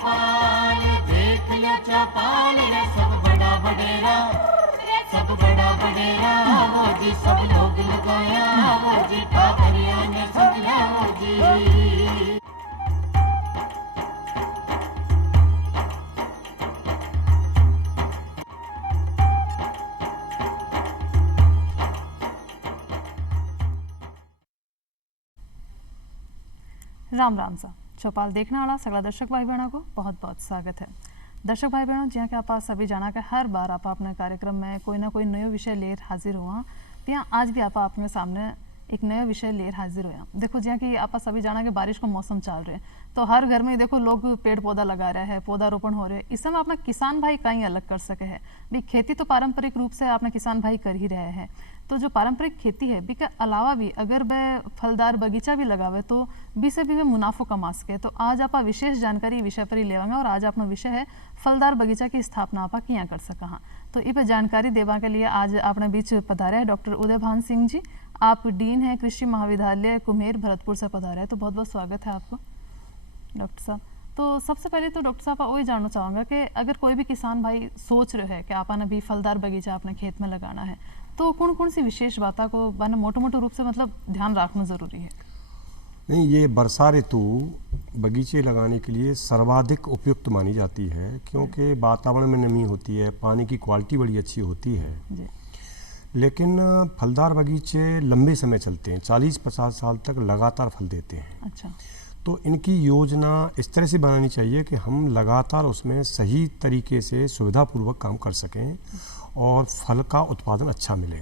चौपाल, देख लो चौपाल रे सब बड़ा बडेरा, सब बड़ा बडेरा वो जी सब लोग लगाया वो जी पादरिया ने सजला वो जी। राम राम सा चौपाल देखने वाला सगला दर्शक भाई बहनों को बहुत बहुत स्वागत है। दर्शक भाई बहनों ज्यादा कि आप सभी जाना कि हर बार आप अपने कार्यक्रम में कोई ना कोई नयो विषय लेकर हाजिर हुआ, तो आज भी आप अपने सामने एक नया विषय लेकर हाजिर हुआ। देखो ज्यादा कि आप सभी जाना कि बारिश का मौसम चल रहे हैं, तो हर घर में देखो लोग पेड़ पौधा लगा रहे हैं, पौधारोपण हो रहे हैं। इस समय अपना किसान भाई कहीं अलग कर सके है भाई, खेती तो पारंपरिक रूप से अपना किसान भाई कर ही रहे हैं। तो जो पारंपरिक खेती है बी के अलावा भी अगर वह फलदार बगीचा भी लगावे तो बी से भी वे मुनाफो कमा सके। तो आज आप विशेष जानकारी विषय पर ही लेवांगे और आज अपना विषय है फलदार बगीचा की स्थापना आप किया कर सका। हाँ, तो इस पर जानकारी देवा के लिए आज अपने बीच पधारे हैं डॉक्टर उदयभान सिंह जी। आप डीन हैं कृषि महाविद्यालय कुम्हेर भरतपुर से पधारे हैं, तो बहुत बहुत स्वागत है आपको डॉक्टर साहब। तो सबसे पहले तो डॉक्टर साहब वही जानना चाहूँगा कि अगर कोई भी किसान भाई सोच रहे हैं कि आपने भी फलदार बगीचा अपने खेत में लगाना है, तो कौन कौन सी विशेष बातों को बने मोटे मोटे रूप से मतलब ध्यान रखना ज़रूरी है? नहीं, ये वर्षा ऋतु बगीचे लगाने के लिए सर्वाधिक उपयुक्त मानी जाती है, क्योंकि वातावरण में नमी होती है, पानी की क्वालिटी बड़ी अच्छी होती है जी। लेकिन फलदार बगीचे लंबे समय चलते हैं, 40-50 साल तक लगातार फल देते हैं। अच्छा। तो इनकी योजना इस तरह से बनानी चाहिए कि हम लगातार उसमें सही तरीके से सुविधापूर्वक काम कर सकें और फल का उत्पादन अच्छा मिले।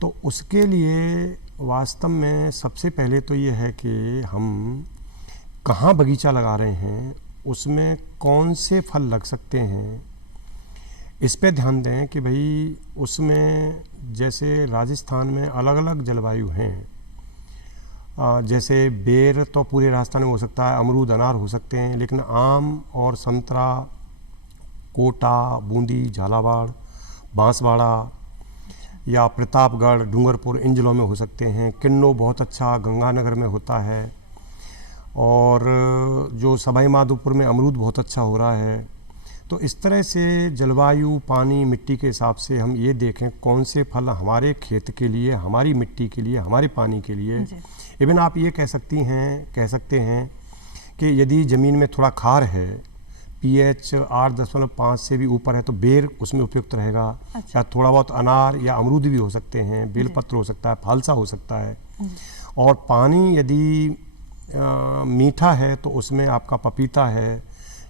तो उसके लिए वास्तव में सबसे पहले तो ये है कि हम कहाँ बगीचा लगा रहे हैं, उसमें कौन से फल लग सकते हैं, इस पे ध्यान दें कि भाई उसमें जैसे राजस्थान में अलग अलग जलवायु हैं। जैसे बेर तो पूरे राजस्थान में हो सकता है, अमरूद अनार हो सकते हैं, लेकिन आम और संतरा कोटा, बूंदी, झालावाड़, बांसवाड़ा या प्रतापगढ़, डूंगरपुर इन जिलों में हो सकते हैं। किन्नौ बहुत अच्छा गंगानगर में होता है, और जो सवाई माधोपुर में अमरूद बहुत अच्छा हो रहा है। तो इस तरह से जलवायु, पानी, मिट्टी के हिसाब से हम ये देखें कौन से फल हमारे खेत के लिए, हमारी मिट्टी के लिए, हमारे पानी के लिए। इवन आप ये कह सकते हैं कि यदि ज़मीन में थोड़ा खार है, pH 8.5 से भी ऊपर है, तो बेर उसमें उपयुक्त रहेगा। अच्छा। या थोड़ा बहुत अनार या अमरूद भी हो सकते हैं, बेलपत्र हो सकता है, फालसा हो सकता है। और पानी यदि मीठा है तो उसमें आपका पपीता है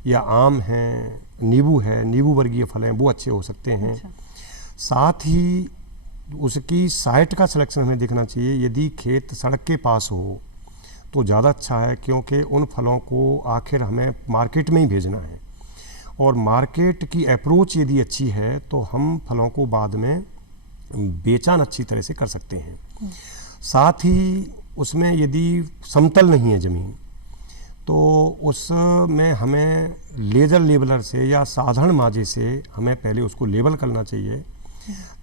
या आम है, नींबू है, नींबू वर्गीय फल हैं, वो अच्छे हो सकते हैं। अच्छा। साथ ही उसकी साइट का सिलेक्शन हमें देखना चाहिए। यदि खेत सड़क के पास हो तो ज़्यादा अच्छा है, क्योंकि उन फलों को आखिर हमें मार्केट में ही भेजना है, और मार्केट की अप्रोच यदि अच्छी है तो हम फलों को बाद में बेचान अच्छी तरह से कर सकते हैं। साथ ही उसमें यदि समतल नहीं है ज़मीन, तो उसमें हमें लेजर लेबलर से या साधारण माजे से हमें पहले उसको लेबल करना चाहिए,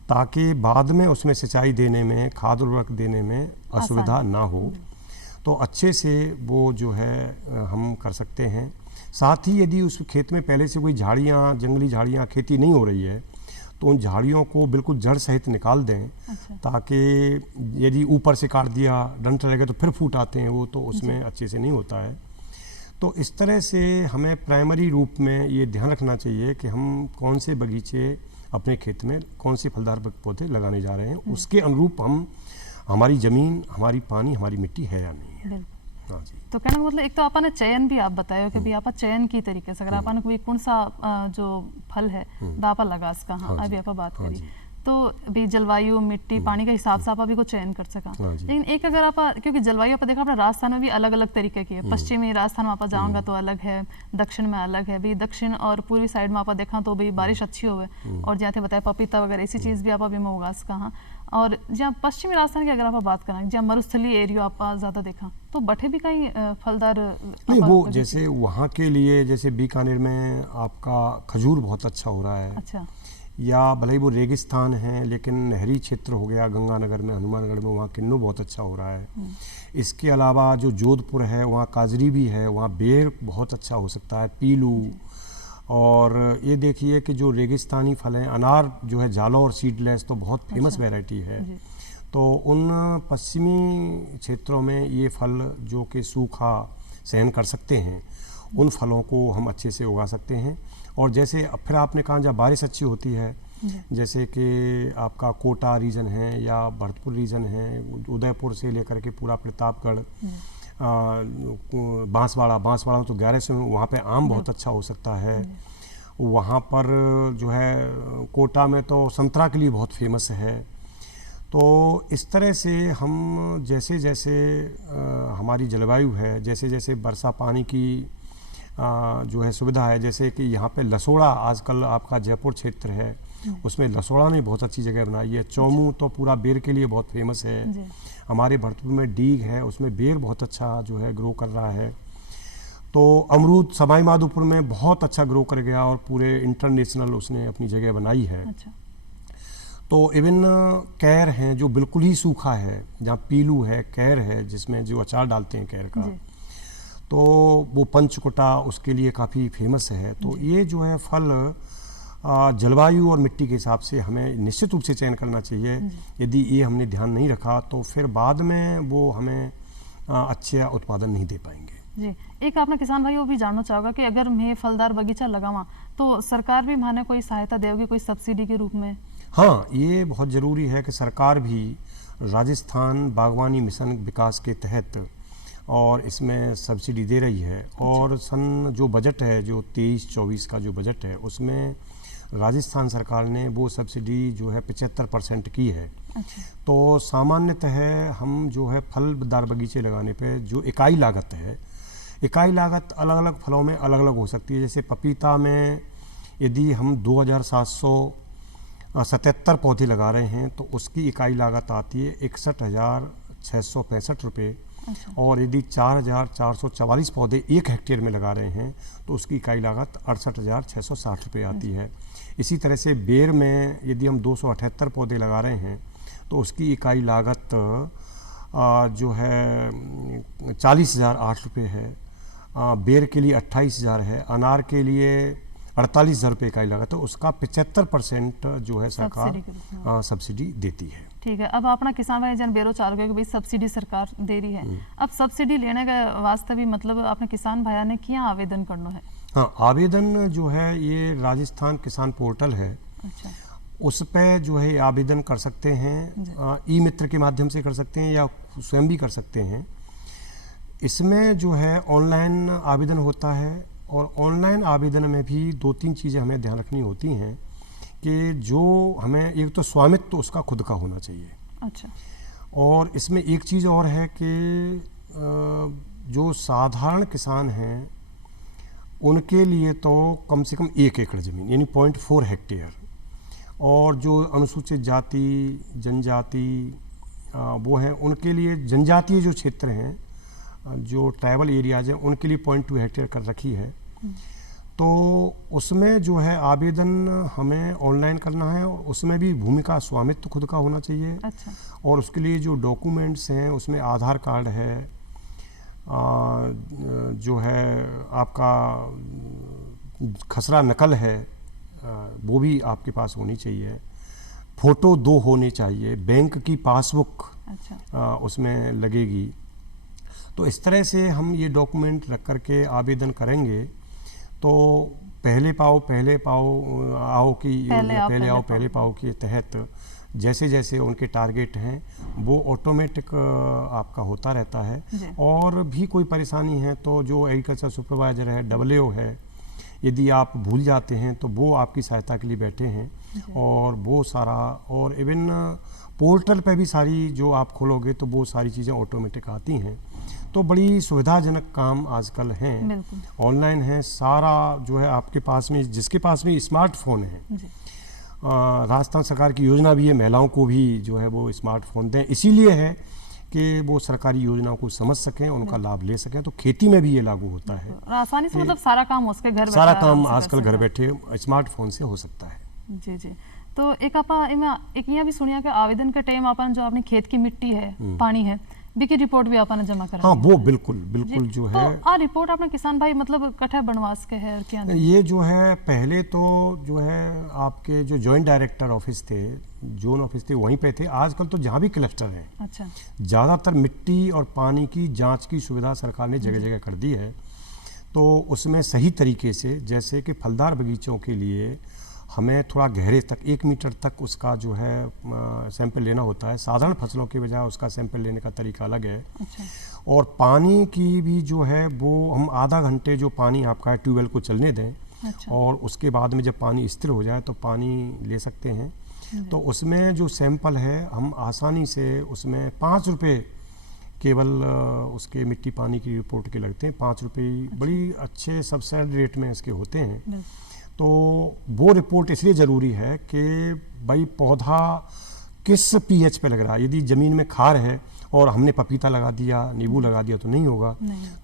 ताकि बाद में उसमें सिंचाई देने में, खाद उर्वरक देने में असुविधा ना हो। तो अच्छे से वो जो है हम कर सकते हैं। साथ ही यदि उस खेत में पहले से कोई झाड़ियाँ, जंगली झाड़ियाँ खेती नहीं हो रही है, तो उन झाड़ियों को बिल्कुल जड़ सहित निकाल दें। अच्छा। ताकि यदि ऊपर से काट दिया, डंठ रहेगा तो फिर फूट आते हैं वो, तो उसमें अच्छे से नहीं होता है। तो इस तरह से हमें प्राइमरी रूप में ये ध्यान रखना चाहिए कि हम कौन से बगीचे अपने खेत में, कौन से फलदार पौधे लगाने जा रहे हैं, उसके अनुरूप हम हमारी ज़मीन, हमारी पानी, हमारी मिट्टी है या नहीं है। हाँ जी। तो कहने का मतलब एक तो आपने चयन भी आप बताए कि भी आप चयन की तरीके से अगर आपने कोई कौन सा जो फल है आप लगा सका। हाँ, अभी आप बात करी तो भी जलवायु, मिट्टी, पानी के हिसाब से आप अभी को चयन कर सका। लेकिन एक अगर आप, क्योंकि जलवायु आप देखा अपने राजस्थान में भी अलग अलग तरीके की है। पश्चिमी राजस्थान में आप जाऊँगा तो अलग है, दक्षिण में अलग है। भी दक्षिण और पूर्वी साइड में आप देखा तो भी बारिश अच्छी होवे, और जहाँ थे बताया पपीता वगैरह ऐसी चीज़ भी आप अभी में उगा सका। हाँ, और जहाँ पश्चिमी राजस्थान की अगर आप बात करें, जहाँ मरुस्थलीय एरिया आप ज़्यादा देखा, तो बठे भी कहीं फलदार नहीं, वो जैसे वहाँ के लिए जैसे बीकानेर में आपका खजूर बहुत अच्छा हो रहा है। अच्छा। या भले ही वो रेगिस्तान है लेकिन नहरी क्षेत्र हो गया, गंगानगर में, हनुमानगढ़ में, वहाँ किन्नू बहुत अच्छा हो रहा है। इसके अलावा जो जोधपुर है वहाँ काजरी भी है, वहाँ बेर बहुत अच्छा हो सकता है, पीलू। और ये देखिए कि जो रेगिस्तानी फल हैं, अनार जो है जालौर सीडलेस तो बहुत फेमस वैरायटी है। तो उन पश्चिमी क्षेत्रों में ये फल जो कि सूखा सहन कर सकते हैं, उन फलों को हम अच्छे से उगा सकते हैं। और जैसे फिर आपने कहा जब बारिश अच्छी होती है, जैसे कि आपका कोटा रीजन है या भरतपुर रीजन है, उदयपुर से लेकर के पूरा प्रतापगढ़, बांसवाड़ा तो 1100 में, वहाँ पे आम बहुत अच्छा हो सकता है। वहाँ पर जो है कोटा में तो संतरा के लिए बहुत फेमस है। तो इस तरह से हम जैसे जैसे हमारी जलवायु है, जैसे जैसे वर्षा पानी की जो है सुविधा है, जैसे कि यहाँ पे लसोड़ा आजकल आपका जयपुर क्षेत्र है, उसमें लसोड़ा ने बहुत अच्छी जगह बनाई है। चौमू तो पूरा बेर के लिए बहुत फेमस है। हमारे भरतपुर में डीग है, उसमें बेर बहुत अच्छा जो है ग्रो कर रहा है। तो अमरूद सवाई माधोपुर में बहुत अच्छा ग्रो कर गया और पूरे इंटरनेशनल उसने अपनी जगह बनाई है। अच्छा। तो इवन कैर हैं जो बिल्कुल ही सूखा है, जहाँ पीलू है, कैर है जिसमें जो अचार डालते हैं कैर का, तो वो पंचकुटा उसके लिए काफ़ी फेमस है। तो ये जो है फल जलवायु और मिट्टी के हिसाब से हमें निश्चित रूप से चयन करना चाहिए। यदि ये हमने ध्यान नहीं रखा तो फिर बाद में वो हमें अच्छे उत्पादन नहीं दे पाएंगे। जी, एक आपने किसान भाई वो भी जानना चाहोगा कि अगर मैं फलदार बगीचा लगावा तो सरकार भी माने कोई सहायता देगी, कोई सब्सिडी के रूप में? हाँ, ये बहुत ज़रूरी है कि सरकार भी राजस्थान बागवानी मिशन विकास के तहत और इसमें सब्सिडी दे रही है। और सन जो बजट है, जो 23-24 का जो बजट है, उसमें राजस्थान सरकार ने वो सब्सिडी जो है 75% की है। अच्छा। तो सामान्यतः हम जो है फलदार बगीचे लगाने पे जो इकाई लागत है, इकाई लागत अलग अलग फलों में अलग अलग हो सकती है। जैसे पपीता में यदि हम 2777 पौधे लगा रहे हैं तो उसकी इकाई लागत आती है 61,665 रुपये। अच्छा। और यदि 4,444 पौधे 1 हेक्टेयर में लगा रहे हैं तो उसकी इकाई लागत 68,660 रुपये आती है। इसी तरह से बेर में यदि हम 278 पौधे लगा रहे हैं तो उसकी इकाई लागत जो है 40,008 रुपये है। बेर के लिए 28,000 है। अनार के लिए 48,000 रुपये इकाई लागत है। उसका 75% जो है सरकार सब्सिडी देती है। ठीक है। अब अपना किसान भाई जन बेरो चालू है कि भाई सब्सिडी सरकार दे रही है। अब सब्सिडी लेने का वास्ते भी मतलब अपने किसान भाई ने क्या आवेदन करना है? हाँ, आवेदन जो है ये राजस्थान किसान पोर्टल है। अच्छा। उस पे जो है आवेदन कर सकते हैं, ई मित्र के माध्यम से कर सकते हैं या स्वयं भी कर सकते हैं। इसमें जो है ऑनलाइन आवेदन होता है और ऑनलाइन आवेदन में भी 2-3 चीज़ें हमें ध्यान रखनी होती हैं कि जो हमें एक तो स्वामित्व तो उसका खुद का होना चाहिए। अच्छा। और इसमें एक चीज़ और है कि जो साधारण किसान हैं उनके लिए तो कम से कम 1 एकड़ ज़मीन यानी 0.4 हेक्टेयर, और जो अनुसूचित जाति जनजाति वो हैं उनके लिए, जनजातीय जो क्षेत्र हैं, जो ट्राइबल एरियाज हैं, उनके लिए 0.2 हेक्टेयर कर रखी है। तो उसमें जो है आवेदन हमें ऑनलाइन करना है और उसमें भी भूमि का स्वामित्व खुद का होना चाहिए। अच्छा। और उसके लिए जो डॉक्यूमेंट्स हैं उसमें आधार कार्ड है, जो है आपका खसरा नकल है वो भी आपके पास होनी चाहिए, फ़ोटो 2 होने चाहिए, बैंक की पासबुक अच्छा। उसमें लगेगी। तो इस तरह से हम ये डॉक्यूमेंट रख कर के आवेदन करेंगे तो पहले आओ पहले पाओ के तहत जैसे जैसे उनके टारगेट हैं वो ऑटोमेटिक आपका होता रहता है। और भी कोई परेशानी है तो जो एग्रीकल्चर सुपरवाइजर है, WO है, यदि आप भूल जाते हैं तो वो आपकी सहायता के लिए बैठे हैं। और वो सारा, और इवन पोर्टल पे भी सारी जो आप खोलोगे तो वो सारी चीज़ें ऑटोमेटिक आती हैं। तो बड़ी सुविधाजनक काम आजकल हैं, ऑनलाइन है सारा जो है आपके पास में, जिसके पास में स्मार्टफोन है। राजस्थान सरकार की योजना भी है महिलाओं को भी जो है वो स्मार्टफोन दें, इसीलिए है कि वो सरकारी योजनाओं को समझ सकें, उनका लाभ ले सकें। तो खेती में भी ये लागू होता है आसानी से, मतलब सारा काम उसके घर, सारा काम आजकल घर बैठे स्मार्टफोन से हो सकता है। जी जी। तो एक आपा एक यहाँ भी सुनिया कि आवेदन के टाइम अपन जो अपनी खेत की मिट्टी है, पानी है, बिकी रिपोर्ट भी अपन जमा करा। हाँ, वो बिल्कुल बिल्कुल जो है। तो आ रिपोर्ट अपने किसान भाई मतलब कठे बनवास के है और क्या ये जो है पहले तो जो है आपके जो जॉइंट डायरेक्टर ऑफिस थे, जोन ऑफिस थे, वहीं पे थे। आजकल तो जहाँ भी क्लस्टर है, अच्छा, ज़्यादातर मिट्टी और पानी की जांच की सुविधा सरकार ने जगह जगह कर दी है। तो उसमें सही तरीके से, जैसे कि फलदार बगीचों के लिए हमें थोड़ा गहरे तक 1 मीटर तक उसका जो है सैंपल लेना होता है। साधारण फसलों के बजाय उसका सैंपल लेने का तरीका अलग है। अच्छा, और पानी की भी जो है वो हम आधा घंटे जो पानी आपका है ट्यूबवेल को चलने दें, अच्छा, और उसके बाद में जब पानी स्थिर हो जाए तो पानी ले सकते हैं। तो उसमें जो सैंपल है हम आसानी से उसमें 5 रुपये केवल उसके मिट्टी पानी की रिपोर्ट के लगते हैं। 5 रुपये बड़ी अच्छे सब्सिडी रेट में इसके होते हैं। तो वो रिपोर्ट इसलिए ज़रूरी है कि भाई पौधा किस पीएच पे लग रहा है। यदि ज़मीन में खार है और हमने पपीता लगा दिया, नींबू लगा दिया तो नहीं होगा।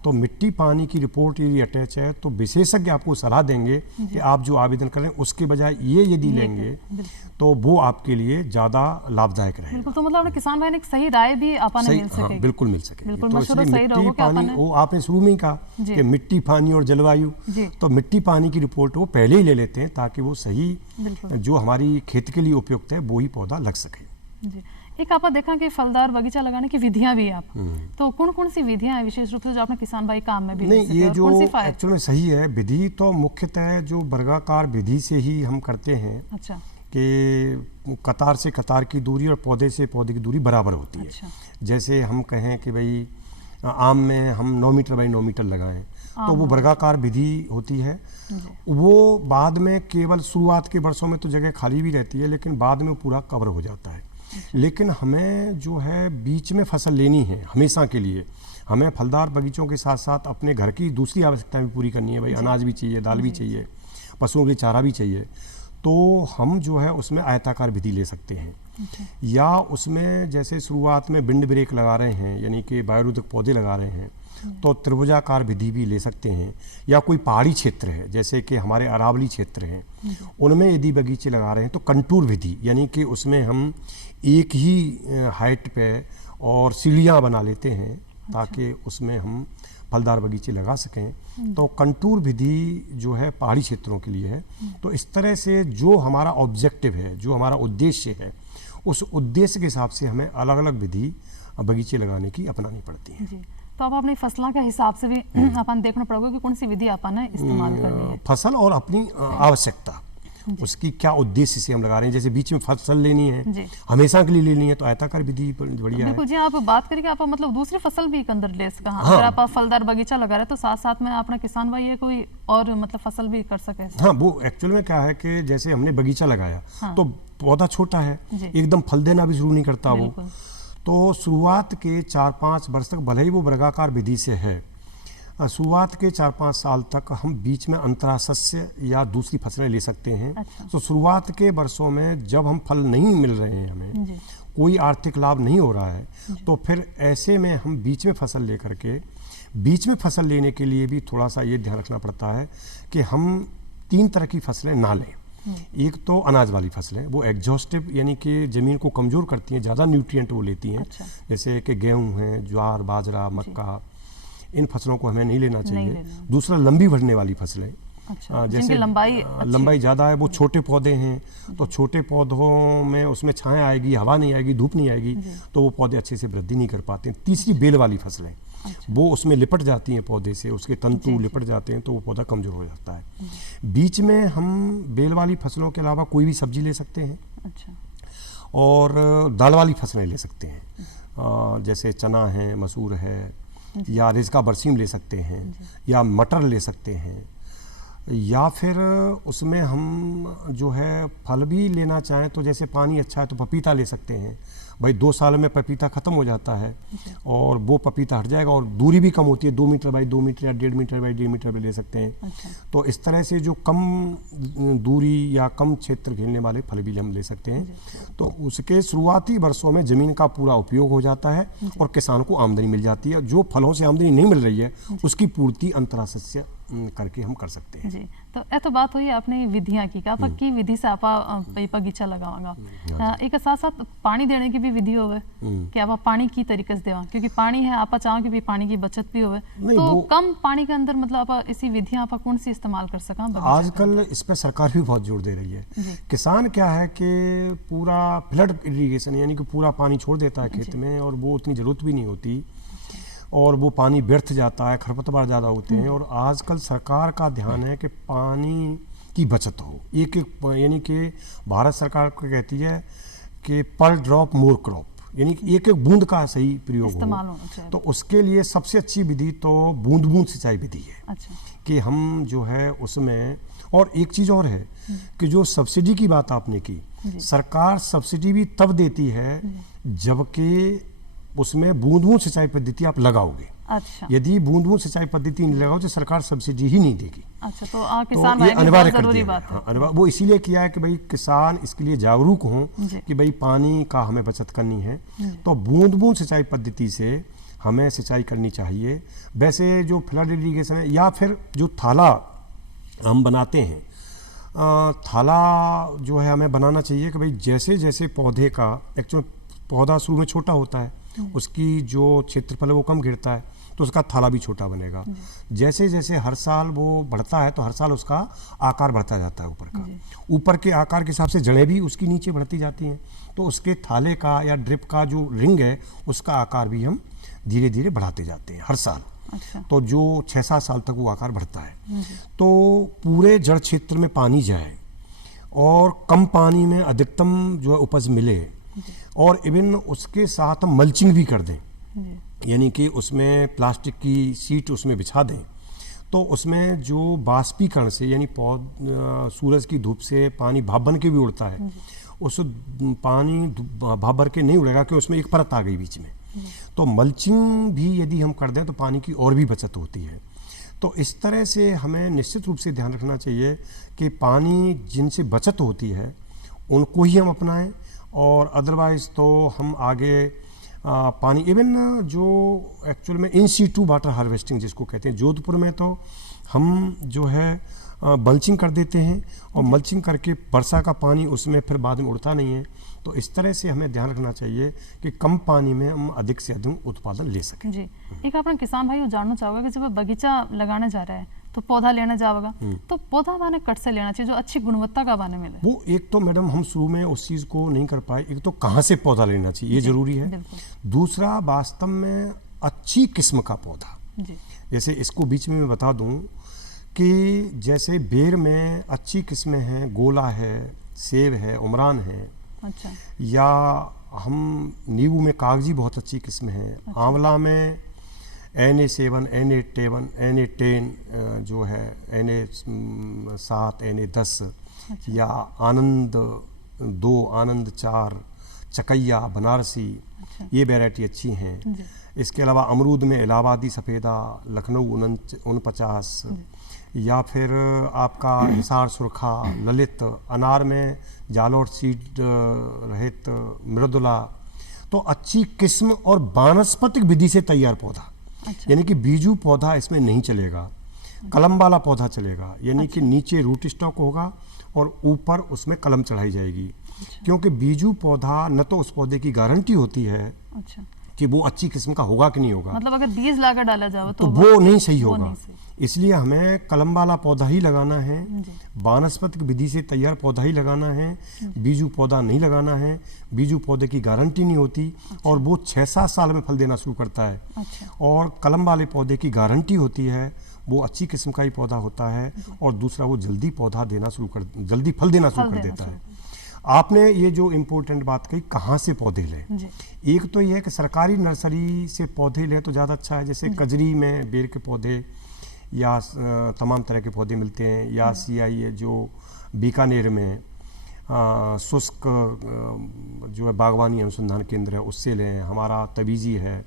तो मिट्टी पानी की रिपोर्ट यदि अटैच है तो विशेषज्ञ आपको सलाह देंगे कि आप जो आवेदन करें उसके बजाय ये यदि लेंगे तो वो आपके लिए ज़्यादा लाभदायक रहेगा। बिल्कुल। तो मतलब अपने किसान भाई ने एक सही राय भी अपन मिल सके। हाँ, बिल्कुल मिल सके। बिल्कुल, तो मशवरा इसलिए सही रहोगे मिट्टी कि आपने- पानी, वो आपने शुरू में ही कहा कि मिट्टी पानी और जलवायु, तो मिट्टी पानी की रिपोर्ट वो पहले ही ले लेते हैं ताकि वो सही जो हमारी खेती के लिए उपयुक्त है वो ही पौधा लग सके। जी। एक आपा देखा कि फलदार बगीचा लगाने की विधियां भी है आप, तो कौन कौन सी विधियां हैं विशेष रूप से जो अपने किसान भाई काम में भी ले नहीं, सके, ये और जो कौन सी फायदे? एक्चुअल में सही है विधि तो मुख्यतः जो वर्गाकार विधि से ही हम करते हैं अच्छा, कि कतार से कतार की दूरी और पौधे से पौधे की दूरी बराबर होती है। अच्छा, जैसे हम कहें कि भाई आम में हम 9 मीटर बाई 9 मीटर लगाएं तो वो वर्गाकार विधि होती है। वो बाद में केवल शुरुआत के वर्षों में तो जगह खाली भी रहती है, लेकिन बाद में वो पूरा कवर हो जाता है। लेकिन हमें जो है बीच में फसल लेनी है हमेशा के लिए। हमें फलदार बगीचों के साथ साथ अपने घर की दूसरी आवश्यकताएं भी पूरी करनी है। भाई अनाज भी चाहिए, दाल भी चाहिए, पशुओं के लिए चारा भी चाहिए। तो हम जो है उसमें आयताकार विधि ले सकते हैं। या उसमें जैसे शुरुआत में विंड ब्रेक लगा रहे हैं, यानी कि वायुरोधक पौधे लगा रहे हैं, तो त्रिभुजाकार विधि भी ले सकते हैं। या कोई पहाड़ी क्षेत्र है जैसे कि हमारे अरावली क्षेत्र हैं, उनमें यदि बगीचे लगा रहे हैं तो कंटूर विधि, यानी कि उसमें हम एक ही हाइट पे और सीढ़ियाँ बना लेते हैं ताकि उसमें हम फलदार बगीचे लगा सकें। तो कंटूर विधि जो है पहाड़ी क्षेत्रों के लिए है। तो इस तरह से जो हमारा ऑब्जेक्टिव है, जो हमारा उद्देश्य है, उस उद्देश्य के हिसाब से हमें अलग अलग विधि बगीचे लगाने की अपनानी पड़ती है। जी। तो अब अपनी फसलों के हिसाब से भी अपन देखना पड़ेगा कि कौन सी विधि अपन ने इस्तेमाल करनी है। फसल और अपनी आवश्यकता, उसकी क्या उद्देश्य से हम लगा रहे हैं। जैसे बीच में फसल लेनी है, हमेशा के लिए लेनी है, तो आयताकार विधि बढ़िया है। बिल्कुल जी। आप बात करेंगे आप मतलब दूसरी फसल भी एक अंदर ले सका। हाँ। अगर आप फलदार बगीचा लगा रहे हैं तो साथ साथ में अपना किसान भाई ये कोई और मतलब फसल भी कर सके। हाँ, वो एक्चुअल में क्या है कि जैसे हमने बगीचा लगाया तो पौधा छोटा है, एकदम फल देना भी शुरू नहीं करता वो। तो शुरुआत के 4-5 वर्ष तक, भले ही वो वर्गाकार विधि से है, शुरुआत के 4-5 साल तक हम बीच में अंतराशस्य या दूसरी फसलें ले सकते हैं। अच्छा। तो शुरुआत के वर्षों में जब हम फल नहीं मिल रहे हैं, हमें कोई आर्थिक लाभ नहीं हो रहा है, तो फिर ऐसे में हम बीच में फसल लेकर के, बीच में फसल लेने के लिए भी थोड़ा सा ये ध्यान रखना पड़ता है कि हम 3 तरह की फसलें ना लें। एक तो अनाज वाली फसलें, वो एग्जॉस्टिव यानी कि ज़मीन को कमज़ोर करती हैं, ज़्यादा न्यूट्रिएंट वो लेती हैं। अच्छा। जैसे कि गेहूँ हैं, ज्वार, बाजरा, मक्का, इन फसलों को हमें नहीं लेना चाहिए। दूसरा लंबी बढ़ने वाली फसलें, अच्छा, जैसे लंबाई ज़्यादा है, वो छोटे पौधे हैं, तो छोटे पौधों में उसमें छाया आएगी, हवा नहीं आएगी, धूप नहीं आएगी, तो वो पौधे अच्छे से वृद्धि नहीं कर पाते। तीसरी बेल वाली फसलें, वो उसमें लिपट जाती हैं पौधे से, उसके तंतु लिपट जाते हैं, तो वो पौधा कमज़ोर हो जाता है। बीच में हम बेल वाली फसलों के अलावा कोई भी सब्जी ले सकते हैं। अच्छा। और दाल वाली फसलें ले सकते हैं, जैसे चना है, मसूर है, या रिज़का बरसीम ले सकते हैं, या मटर ले सकते हैं। या फिर उसमें हम जो है फल भी लेना चाहें तो जैसे पानी अच्छा है तो पपीता ले सकते हैं, भाई 2 साल में पपीता ख़त्म हो जाता है और वो पपीता हट जाएगा और दूरी भी कम होती है, 2 मीटर बाई 2 मीटर या 1.5 मीटर बाई 1.5 मीटर पे ले सकते हैं। अच्छा। तो इस तरह से जो कम दूरी या कम क्षेत्र घेरने वाले फल भी हम ले सकते हैं। तो उसके शुरुआती वर्षों में ज़मीन का पूरा उपयोग हो जाता है और किसान को आमदनी मिल जाती है। जो फलों से आमदनी नहीं मिल रही है उसकी पूर्ति अंतराशस्य करके हम कर सकते हैं। जी, तो ए तो बात हुई आपने विधियां की आप की विधि से आप बगीचा लगावांगा, एक साथ साथ पानी देने की भी विधि होवे कि आप पानी की तरीके से देवा, क्योंकि पानी है आप चाहो कि भी पानी की बचत भी होवे, तो कम पानी के अंदर मतलब आप इसी विधियां आप कौन सी इस्तेमाल कर सका? आजकल इस पर सरकार भी बहुत जोर दे रही है। किसान क्या है कि पूरा फ्लड इरिगेशन यानी कि पूरा पानी छोड़ देता है खेत में और वो उतनी जरूरत भी नहीं होती और वो पानी व्यर्थ जाता है, खरपतवार ज़्यादा होते हैं। और आजकल सरकार का ध्यान है कि पानी की बचत हो। एक यानी कि भारत सरकार को कहती है कि पर ड्रॉप मोर क्रॉप, यानी कि एक बूंद का सही प्रयोग हो। तो उसके लिए सबसे अच्छी विधि तो बूंद बूंद सिंचाई विधि है। अच्छा। कि हम जो है उसमें, और एक चीज़ और है कि जो सब्सिडी की बात आपने की, सरकार सब्सिडी भी तब देती है जबकि उसमें बूंद बूंद सिंचाई पद्धति आप लगाओगे। अच्छा। यदि बूंद बूंद सिंचाई पद्धति नहीं लगाओ तो सरकार सब्सिडी ही नहीं देगी। अच्छा, तो किसान ये अनिवार्य कर जरूरी दिया बात है। हाँ, वो इसीलिए किया है कि भाई किसान इसके लिए जागरूक हों कि भाई पानी का हमें बचत करनी है। तो बूंद बूंद सिंचाई पद्धति से हमें सिंचाई करनी चाहिए। वैसे जो फ्लड इरिगेशन है या फिर जो थाला हम बनाते हैं, थाला जो है हमें बनाना चाहिए कि भाई जैसे जैसे पौधे का, एक्चुअली पौधा शुरू में छोटा होता है, उसकी जो क्षेत्रफल है वो कम गिरता है तो उसका थाला भी छोटा बनेगा। जैसे जैसे हर साल वो बढ़ता है तो हर साल उसका आकार बढ़ता जाता है ऊपर का। ऊपर के आकार के हिसाब से जड़ें भी उसकी नीचे बढ़ती जाती हैं, तो उसके थाले का या ड्रिप का जो रिंग है उसका आकार भी हम धीरे धीरे बढ़ाते जाते हैं हर साल। अच्छा। तो जो 6-7 साल तक वो आकार बढ़ता है। तो पूरे जड़ क्षेत्र में पानी जाए और कम पानी में अधिकतम जो है उपज मिले, और इवन उसके साथ हम मल्चिंग भी कर दें, यानी कि उसमें प्लास्टिक की शीट उसमें बिछा दें। तो उसमें जो बाष्पीकरण से यानी सूरज की धूप से पानी भाप बन के भी उड़ता है, उस पानी भाप भर के नहीं उड़ेगा कि उसमें एक परत आ गई बीच में। तो मल्चिंग भी यदि हम कर दें तो पानी की और भी बचत होती है। तो इस तरह से हमें निश्चित रूप से ध्यान रखना चाहिए कि पानी जिनसे बचत होती है उनको ही हम अपनाएं, और अदरवाइज़ तो हम आगे पानी इवन जो एक्चुअल में इन सीटू वाटर हार्वेस्टिंग जिसको कहते हैं, जोधपुर में तो हम जो है मल्चिंग कर देते हैं और मल्चिंग करके वर्षा का पानी उसमें फिर बाद में उड़ता नहीं है। तो इस तरह से हमें ध्यान रखना चाहिए कि कम पानी में हम अधिक से अधिक उत्पादन ले सकें। जी, एक अपना किसान भाई जानना चाहोगे कि जब बगीचा लगाने जा रहा है तो पौधा लेना जाएगा, तो पौधा बाने कट से लेना चाहिए जो अच्छी गुणवत्ता का बाने मिले? वो एक तो मैडम हम शुरू में उस चीज़ को नहीं कर पाए, एक तो कहाँ से पौधा लेना चाहिए ये जरूरी है। दूसरा वास्तव में अच्छी किस्म का पौधा, जैसे इसको बीच में मैं बता दूं कि जैसे बेर में अच्छी किस्में हैं, गोला है, सेब है, उमरान है। अच्छा। या हम नींबू में कागजी बहुत अच्छी किस्म है। अच्छा। आंवला में NA7, NA10, NA10 जो है NA7, NA10। अच्छा। या आनंद 2, आनंद 4, चकैया, बनारसी। अच्छा। ये वैरायटी अच्छी हैं। इसके अलावा अमरूद में इलाहाबादी सफ़ेदा, लखनऊ 49, या फिर आपका हिसार सुरखा, ललित। अनार में जालोर सीड रहित, मृदुला। तो अच्छी किस्म और वानस्पतिक विधि से तैयार पौधा। अच्छा। यानी कि बीजू पौधा इसमें नहीं चलेगा, कलम वाला पौधा चलेगा, यानी कि नीचे रूट स्टॉक होगा और ऊपर उसमें कलम चढ़ाई जाएगी। अच्छा। क्योंकि बीजू पौधा न तो उस पौधे की गारंटी होती है। अच्छा। कि वो अच्छी किस्म का होगा कि नहीं होगा, मतलब अगर बीज लाकर डाला जाए तो वो नहीं सही होगा। इसलिए हमें कलम वाला पौधा ही लगाना है, वानस्पतिक विधि से तैयार पौधा ही लगाना है, बीजू पौधा नहीं लगाना है। बीजू पौधे की गारंटी नहीं होती। अच्छा। और वो 6-7 साल में फल देना शुरू करता है। अच्छा। और कलम वाले पौधे की गारंटी होती है, वो अच्छी किस्म का ही पौधा होता है। और दूसरा वो जल्दी फल देना शुरू कर देता है। आपने ये जो इम्पोर्टेंट बात कही, कहाँ से पौधे लें, एक तो ये है कि सरकारी नर्सरी से पौधे लें तो ज़्यादा अच्छा है। जैसे कजरी में बेर के पौधे या तमाम तरह के पौधे मिलते हैं, या CI जो बीकानेर में शुष्क जो है बागवानी अनुसंधान केंद्र है उससे लें, हमारा तबीजी है।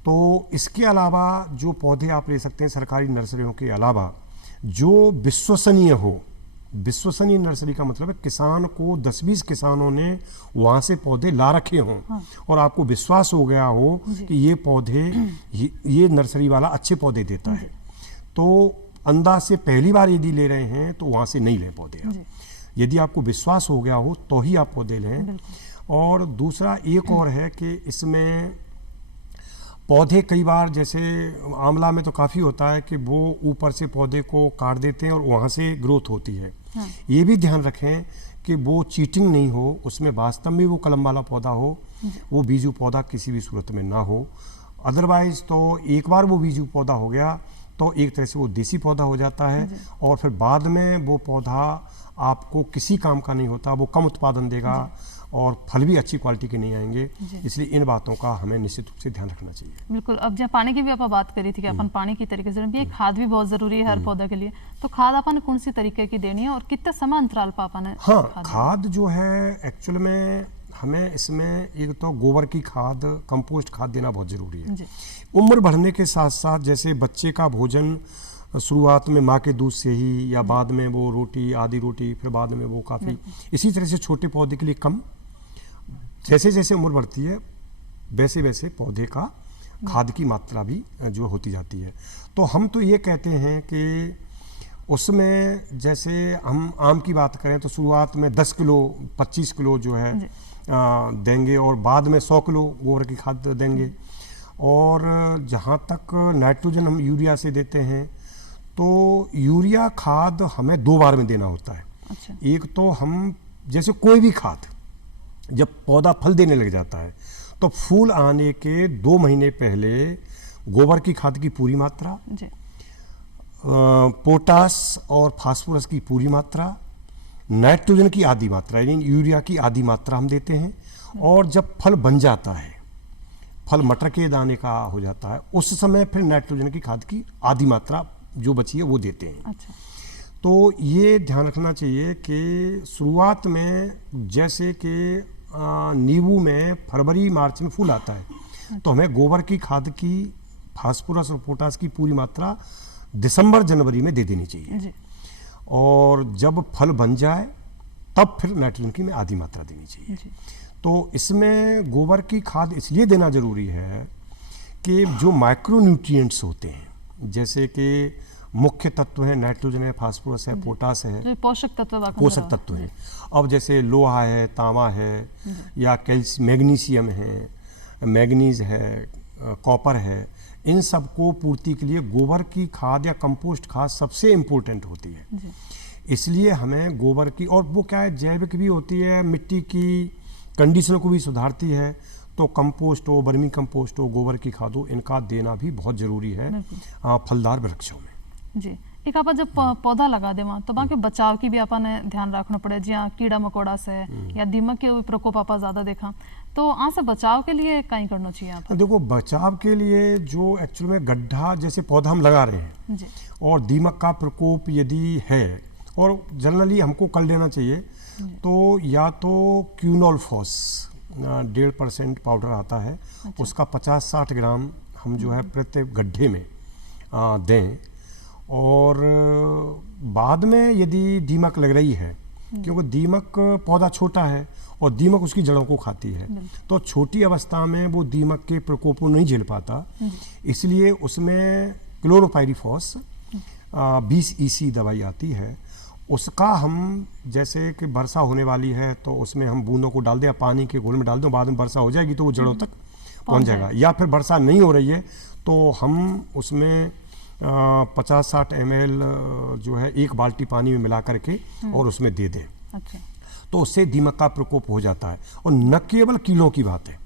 तो इसके अलावा जो पौधे आप ले सकते हैं सरकारी नर्सरियों के अलावा, जो विश्वसनीय हो। विश्वसनीय नर्सरी का मतलब है किसान को 10-20 किसानों ने वहाँ से पौधे ला रखे हों, और आपको विश्वास हो गया हो कि ये पौधे ये नर्सरी वाला अच्छे पौधे देता है, तो अंदाज से पहली बार यदि ले रहे हैं तो वहाँ से नहीं लें पौधे आप। यदि आपको विश्वास हो गया हो तो ही आप पौधे लें। और दूसरा एक और है कि इसमें पौधे कई बार, जैसे आंवला में तो काफ़ी होता है कि वो ऊपर से पौधे को काट देते हैं और वहाँ से ग्रोथ होती है। ये भी ध्यान रखें कि वो चीटिंग नहीं हो, उसमें वास्तव में वो कलम वाला पौधा हो, वो बीजू पौधा किसी भी सूरत में ना हो। अदरवाइज तो एक बार वो बीजू पौधा हो गया तो एक तरह से वो देसी पौधा हो जाता है, और फिर बाद में वो पौधा आपको किसी काम का नहीं होता, वो कम उत्पादन देगा और फल भी अच्छी क्वालिटी के नहीं आएंगे। इसलिए इन बातों का हमें निश्चित रूप से ध्यान रखना चाहिए। बिल्कुल। अब जहाँ पानी की भी आप बात करी थी कि अपन पानी की तरीके से भी, खाद भी बहुत जरूरी है हर पौधा के लिए, तो खाद अपन कौन सी तरीके की देनी है और कितने समय अंतराल पर अपन? हाँ, खाद जो है एक्चुअल में हमें इसमें एक तो गोबर की खाद, कंपोस्ट खाद देना बहुत जरूरी है। उम्र बढ़ने के साथ साथ जैसे बच्चे का भोजन शुरुआत में माँ के दूध से ही, या बाद में वो रोटी, आधी रोटी, फिर बाद में वो काफ़ी, इसी तरह से छोटे पौधे के लिए कम। जैसे जैसे उम्र बढ़ती है वैसे वैसे पौधे का खाद की मात्रा भी जो होती जाती है। तो हम तो ये कहते हैं कि उसमें जैसे हम आम की बात करें तो शुरुआत में 10 किलो 25 किलो जो है देंगे, और बाद में 100 किलो गोबर की खाद देंगे। और जहाँ तक नाइट्रोजन हम यूरिया से देते हैं, तो यूरिया खाद हमें 2 बार में देना होता है। अच्छा। एक तो हम जैसे कोई भी खाद, जब पौधा फल देने लग जाता है तो फूल आने के 2 महीने पहले गोबर की खाद की पूरी मात्रा, पोटास और फास्फोरस की पूरी मात्रा, नाइट्रोजन की आधी मात्रा यानी यूरिया की आधी मात्रा हम देते हैं। और जब फल बन जाता है, फल मटर के दाने का हो जाता है, उस समय फिर नाइट्रोजन की खाद की आधी मात्रा जो बची है वो देते हैं। अच्छा। तो ये ध्यान रखना चाहिए कि शुरुआत में जैसे कि नींबू में फरवरी मार्च में फूल आता है, तो हमें गोबर की खाद की, फास्फोरस और पोटास की पूरी मात्रा दिसंबर जनवरी में दे देनी चाहिए। और जब फल बन जाए तब फिर नाइट्रोजन की में आधी मात्रा देनी चाहिए। तो इसमें गोबर की खाद इसलिए देना जरूरी है कि जो माइक्रो न्यूट्रिएंट्स होते हैं, जैसे कि मुख्य तत्व है नाइट्रोजन है, फास्फोरस है, पोटास है, जो पोषक तत्व हैं। अब जैसे लोहा है, तांबा है, या मैग्नीशियम है, मैग्नीज है, कॉपर है, इन सब को पूर्ति के लिए गोबर की खाद या कंपोस्ट खाद सबसे इम्पोर्टेंट होती है। इसलिए हमें गोबर की, और वो क्या है, जैविक भी होती है, मिट्टी की कंडीशन को भी सुधारती है। तो कंपोस्ट हो, वर्मी कंपोस्ट हो, गोबर की खाद हो, इनका देना भी बहुत ज़रूरी है फलदार वृक्षों में। जी। एक आप जब पौधा लगा दे वहाँ, तो बाकी बचाव की भी अपन ध्यान रखना पड़े, जी हाँ, कीड़ा मकोड़ा से या दीमक के प्रकोप आप ज़्यादा देखा, तो वहाँ से बचाव के लिए कहीं करना चाहिए आप? देखो, बचाव के लिए जो एक्चुअल में गड्ढा जैसे पौधा हम लगा रहे हैं जी, और दीमक का प्रकोप यदि है, और जनरली हमको कर लेना चाहिए, तो या तो क्यूनोलफॉस 1.5% पाउडर आता है। अच्छा। उसका 50-60 ग्राम हम जो है प्रत्येक गड्ढे में दें। और बाद में यदि दीमक लग रही है, क्योंकि दीमक पौधा छोटा है और दीमक उसकी जड़ों को खाती है, तो छोटी अवस्था में वो दीमक के प्रकोप को नहीं झेल पाता, इसलिए उसमें क्लोरोपाइरीफॉस 20 EC दवाई आती है। उसका हम, जैसे कि वर्षा होने वाली है तो उसमें हम बूंदों को डाल दें, पानी के घोल में डाल दें, बाद में वर्षा हो जाएगी तो वो जड़ों तक पहुंच जाएगा। या फिर वर्षा नहीं हो रही है तो हम उसमें 50-60 ml जो है 1 बाल्टी पानी में मिला करके और उसमें दे दें। अच्छा। तो उससे दीमक का प्रकोप हो जाता है। और न केवल कीड़ों की बात है,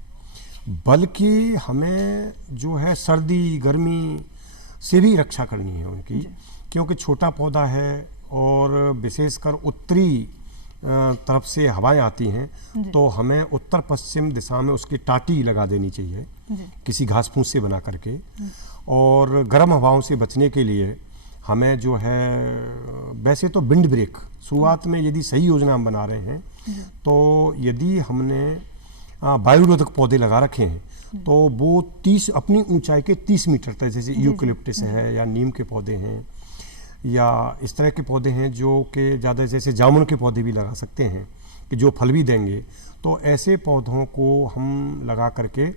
बल्कि हमें जो है सर्दी गर्मी से भी रक्षा करनी है उनकी, क्योंकि छोटा पौधा है और विशेषकर उत्तरी तरफ से हवाएं आती हैं, तो हमें उत्तर पश्चिम दिशा में उसकी टाटी लगा देनी चाहिए किसी घास फूस से बना करके। और गर्म हवाओं से बचने के लिए हमें जो है वैसे तो विंड ब्रेक शुरुआत में यदि सही योजना हम बना रहे हैं तो यदि हमने वायुरोधक पौधे लगा रखे हैं तो वो 30 अपनी ऊंचाई के 30 मीटर तक, जैसे यूकेलिप्टस है या नीम के पौधे हैं या इस तरह के पौधे हैं जो कि ज़्यादा, जैसे जामुन के पौधे भी लगा सकते हैं कि जो फल भी देंगे। तो ऐसे पौधों को हम लगा करके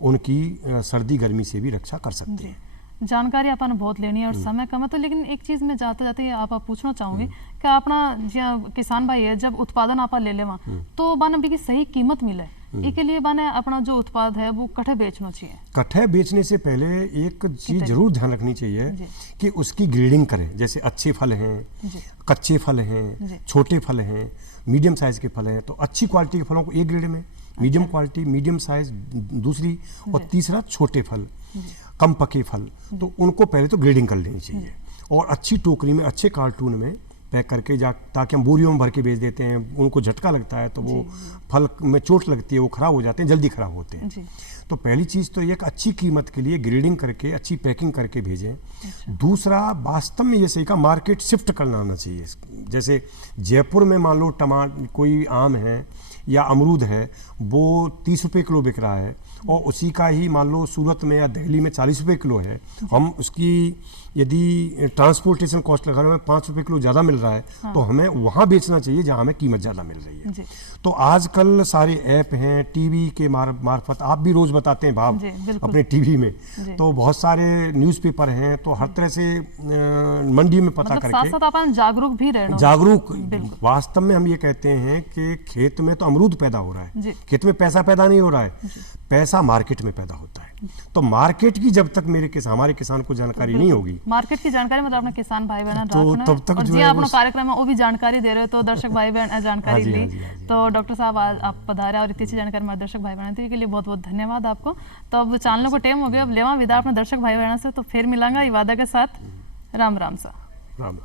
उनकी सर्दी गर्मी से भी रक्षा कर सकते हैं। जानकारी अपन बहुत लेनी है और समय कम है, तो लेकिन एक चीज में जाते जाते आप पूछना चाहूंगी कि अपना जो किसान भाई है जब उत्पादन आप ले लेवा तो बाने भी की सही कीमत मिले इसके लिए बाने अपना जो उत्पाद है वो कठे बेचना चाहिए। कठे बेचने से पहले एक चीज जरूर ध्यान रखनी चाहिए कि उसकी ग्रेडिंग करें, जैसे अच्छे फल हैं, कच्चे फल हैं, छोटे फल हैं, मीडियम साइज के फल हैं, तो अच्छी क्वालिटी के फलों को एक ग्रेड में, मीडियम क्वालिटी मीडियम साइज दूसरी, और तीसरा छोटे फल कम पके फल, तो उनको पहले तो ग्रेडिंग कर लेनी चाहिए और अच्छी टोकरी में अच्छे कार्टून में पैक करके ताकि हम बोरियों में भर के बेच देते हैं, उनको झटका लगता है तो वो फल में चोट लगती है, वो खराब हो जाते हैं, जल्दी खराब होते हैं। तो पहली चीज़ तो एक अच्छी कीमत के लिए ग्रेडिंग करके अच्छी पैकिंग करके भेजें। दूसरा, वास्तव में ये सही का मार्केट शिफ्ट करना आना चाहिए। जैसे जयपुर में मान लो कोई आम है या अमरूद है वो 30 रुपये किलो बिक रहा है और उसी का ही मान लो सूरत में या दिल्ली में 40 रुपये किलो है, हम उसकी यदि ट्रांसपोर्टेशन कॉस्ट लगा रहे हैं 5 रुपये किलो ज़्यादा मिल रहा है तो हमें वहाँ बेचना चाहिए जहाँ हमें कीमत ज़्यादा मिल रही है। तो आजकल सारे ऐप हैं, टीवी के मार्फत आप भी रोज़ बताते हैं भाव अपने टीवी में, तो बहुत सारे न्यूज़पेपर हैं, तो हर तरह से मंडी में पता करके साथ साथ अपन जागरूक भी रहना। जागरूक वास्तव में हम ये कहते हैं कि खेत में तो अमरूद पैदा हो रहा है, खेत में पैसा पैदा नहीं हो रहा है, पैसा मार्केट में पैदा होता है। तो मार्केट की जब तक हमारे किसान को जानकारी नहीं होगी, मार्केट की जानकारी मतलब अपने किसान भाई बहन तो तब तक जो है अपना कार्यक्रम है वो भी जानकारी दे रहे हो, तो दर्शक भाई बहन जानकारी ली। तो डॉक्टर साहब आज आप पधारे और इतनी अच्छी जानकारी हमारे दर्शक भाई बहन के लिए बहुत बहुत धन्यवाद आपको। तो अब चैनल को टाइम हो गया, अब लेवा विदा अपने दर्शक भाई बहन से, तो फिर मिलांगा वादा के साथ। राम राम सा। राम।